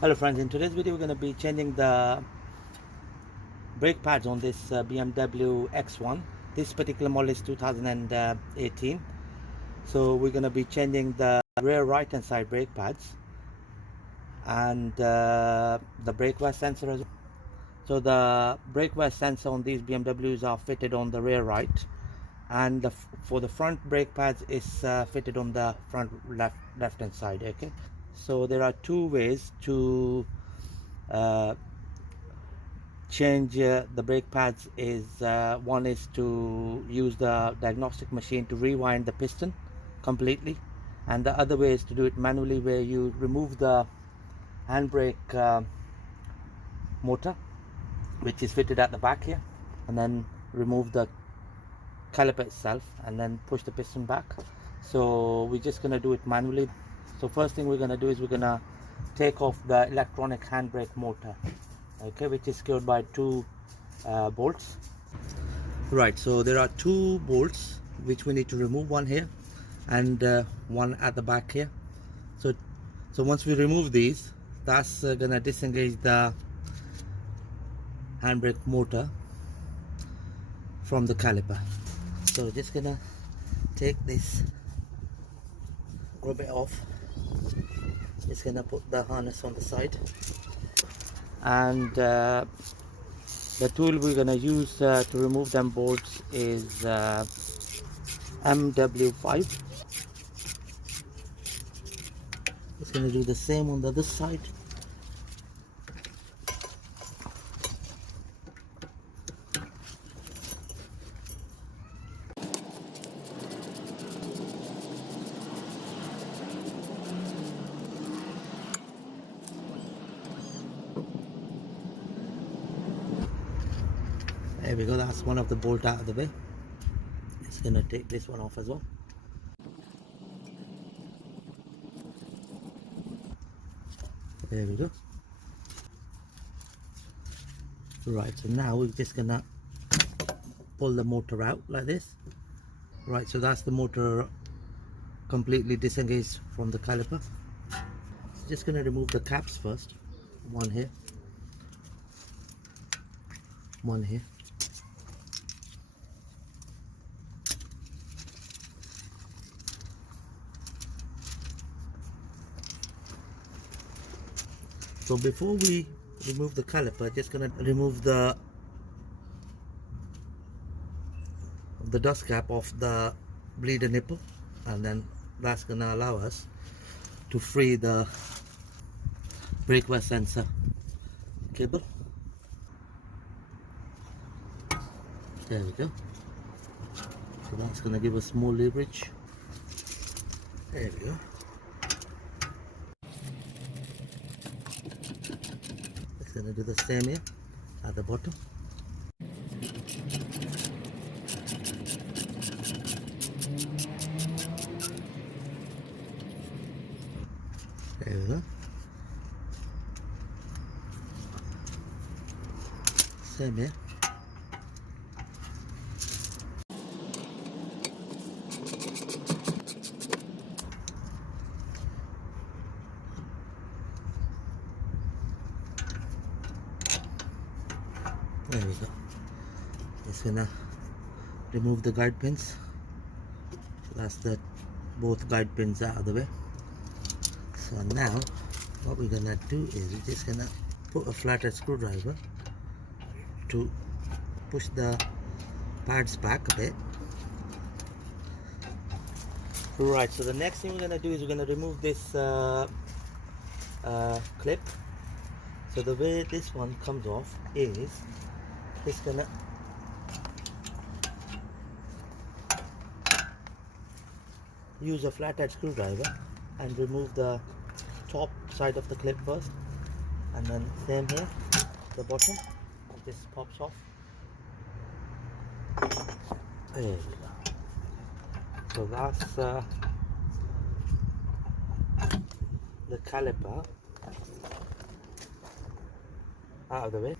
Hello friends, in today's video we're going to be changing the brake pads on this BMW X1. This particular model is 2018. So we're going to be changing the rear right hand side brake pads and the brake rest sensor as well. So the brake rest sensor on these BMWs are fitted on the rear right, and for the front brake pads is fitted on the front left hand side. Okay, so there are two ways to uh, change the brake pads. Is one is to use the diagnostic machine to rewind the piston completely, and the other way is to do it manually, where you remove the handbrake motor, which is fitted at the back here, and then remove the caliper itself and then push the piston back. So we're just going to do it manually. So first thing we're going to do is we're going to take off the electronic handbrake motor, okay, which is secured by two bolts. Right, so there are two bolts which we need to remove, one here and one at the back here. So once we remove these, that's gonna disengage the handbrake motor from the caliper. So just gonna take this rubber off. Just gonna put the harness on the side, and the tool we're gonna use to remove them bolts is MW5. Just gonna do the same on the other side. There we go, that's one of the bolt out of the way. Just gonna take this one off as well. There we go. Right, so now we're just gonna pull the motor out like this. Right, so that's the motor completely disengaged from the caliper. So just gonna remove the caps first. One here, one here. So before we remove the caliper, just gonna remove the dust cap off the bleeder nipple, and then that's gonna allow us to free the brake rest sensor cable. There we go. So that's gonna give us more leverage. There we go. It's gonna do the same here at the bottom. There we go. Same here. There we go. Just gonna remove the guide pins. So that's the both guide pins out of the way. So now what we're gonna do is we're just gonna put a flathead screwdriver to push the pads back a bit. Right, so the next thing we're gonna do is we're gonna remove this clip. So the way this one comes off is just gonna use a flathead screwdriver and remove the top side of the clip first, and then same here, the bottom, it just pops off. There we go. So that's the caliper out of the way.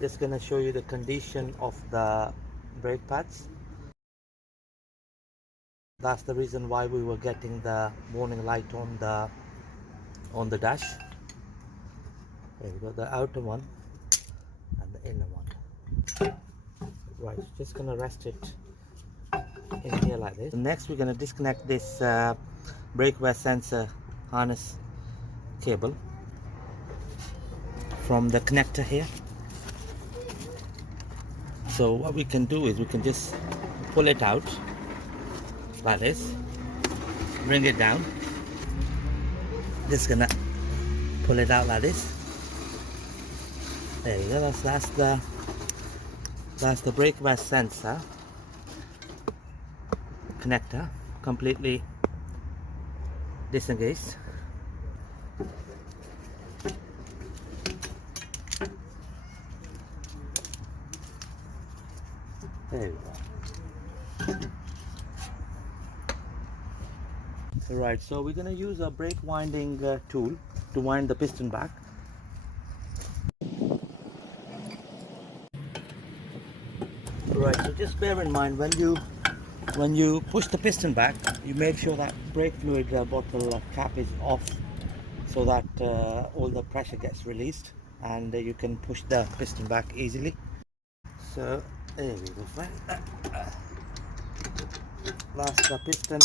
Just gonna show you the condition of the brake pads. That's the reason why we were getting the warning light on the dash. There we go, the outer one and the inner one. Right, just gonna rest it in here like this. Next we're gonna disconnect this brake wear sensor harness cable from the connector here. So what we can do is we can just pull it out like this, bring it down, just gonna pull it out like this. There you go, that's the brake wear sensor connector completely disengaged. There we go. Right, so we're going to use a brake winding tool to wind the piston back. Right, so just bear in mind when you push the piston back, you make sure that brake fluid bottle cap is off, so that all the pressure gets released and you can push the piston back easily. So there we go, friend. Last the piston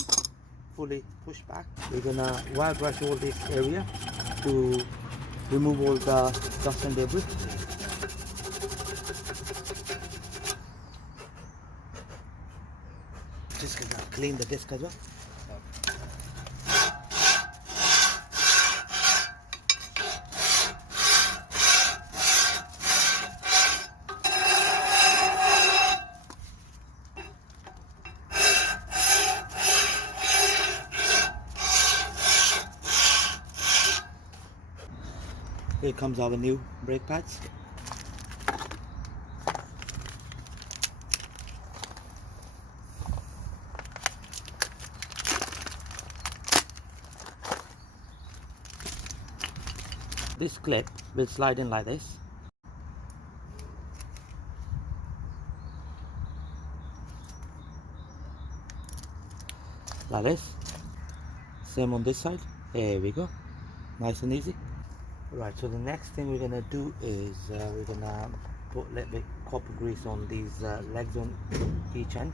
fully pushed back. We're gonna wire brush all this area to remove all the dust and debris. Just gonna clean the disc as well. Here comes our new brake pads. This clip will slide in like this. Like this. Same on this side. There we go. Nice and easy. Right, so the next thing we're gonna do is we're gonna put a little bit copper grease on these legs on each end.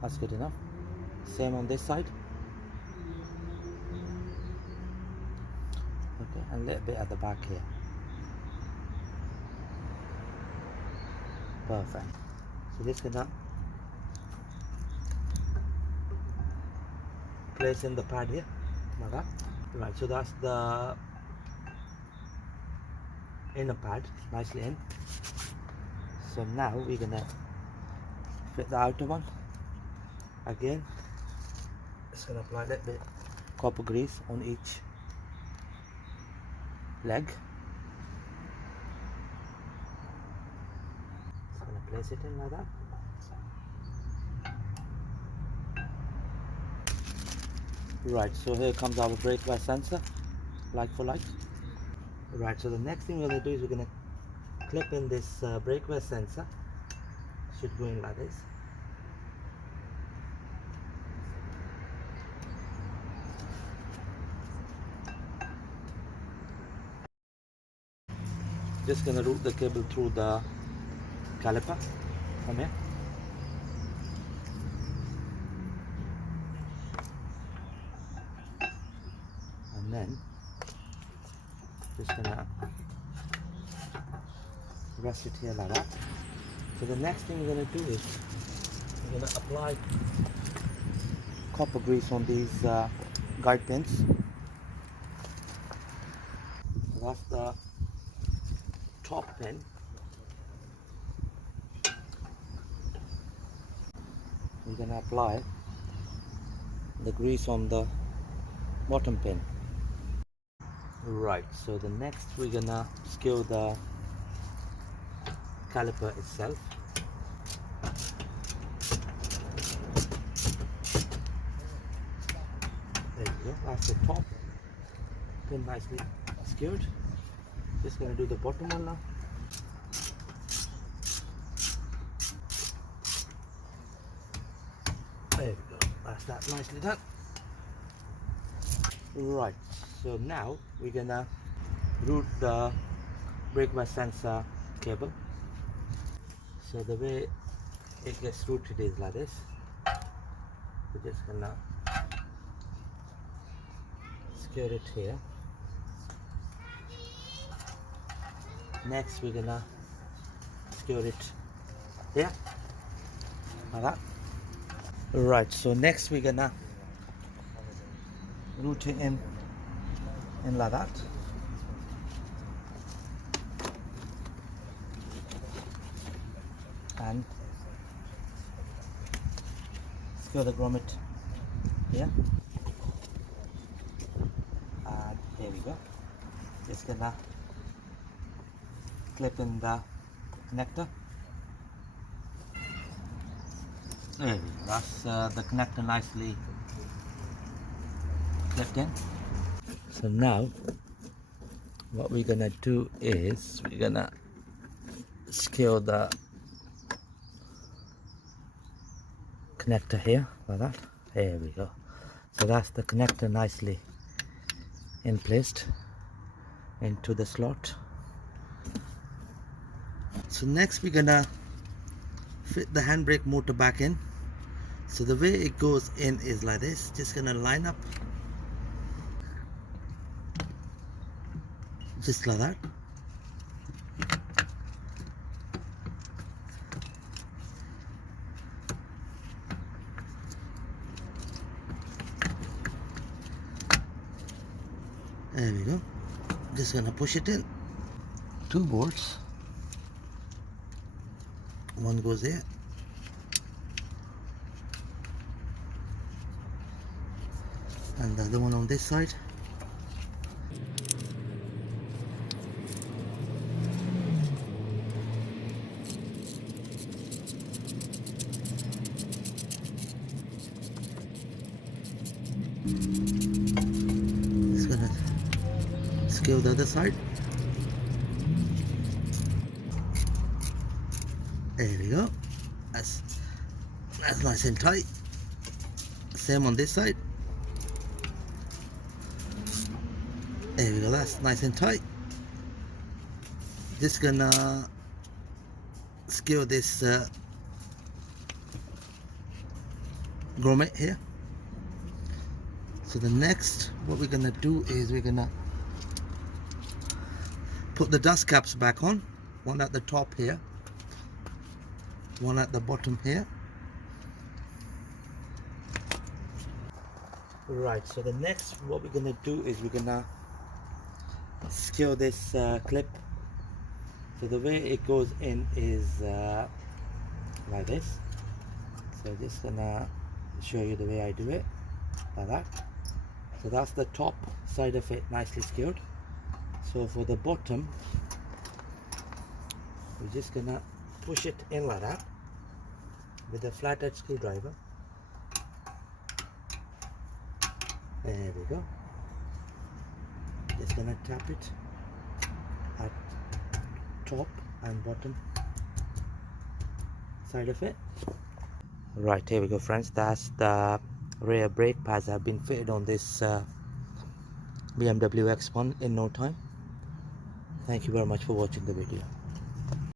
That's good enough. Same on this side. Okay, and a little bit at the back here. Perfect. So this gonna place in the pad here, like that. Right, so that's the inner pad, nicely in. So now we're gonna fit the outer one. Again, just gonna apply a little bit copper grease on each leg. Just gonna place it in like that. Right, so here comes our brake wear sensor, like for like. Right, so the next thing we're gonna do is we're gonna clip in this brake wear sensor. Should go in like this. Just gonna route the cable through the caliper from here. And then just gonna rest it here like that. So the next thing we're gonna do is we're gonna apply copper grease on these guide pins. So that's the top pin. We're gonna apply the grease on the bottom pin. Right, so the next we're gonna skew the caliper itself. There you go, that's the top pin nicely skewered. Just gonna do the bottom one now. There we go, that's that nicely done. Right, so now we're gonna route the brake bar sensor cable. So the way it gets routed is like this. We're just gonna secure it here. Next we're gonna secure it here, like that. Right, so next we're gonna route it in like that. And secure the grommet here. And here we go. Just gonna clip in the connector. There we go. That's the connector nicely clipped in. So now what we're gonna do is we're gonna secure the connector here like that. There we go. So that's the connector nicely in placed into the slot. So next we're gonna fit the handbrake motor back in. So the way it goes in is like this. Just gonna line up just like that. There we go. Just gonna push it in. 2 bolts. One goes here. And the other one on this side. Just gonna secure the other side. There we go. That's nice and tight. Same on this side. There we go. That's nice and tight. Just gonna secure this grommet here. So the next, what we're gonna do is we're gonna put the dust caps back on. One at the top here, one at the bottom here. Right, so the next what we're gonna do is we're gonna secure this clip. So the way it goes in is like this. So just gonna show you the way I do it, like that. So that's the top side of it nicely secured. So for the bottom, we're just gonna push it in like that with a flathead screwdriver. There we go. Just gonna tap it at top and bottom side of it. Right, here we go, friends. That's the rear brake pads have been fitted on this BMW X1 in no time. Thank you very much for watching the video.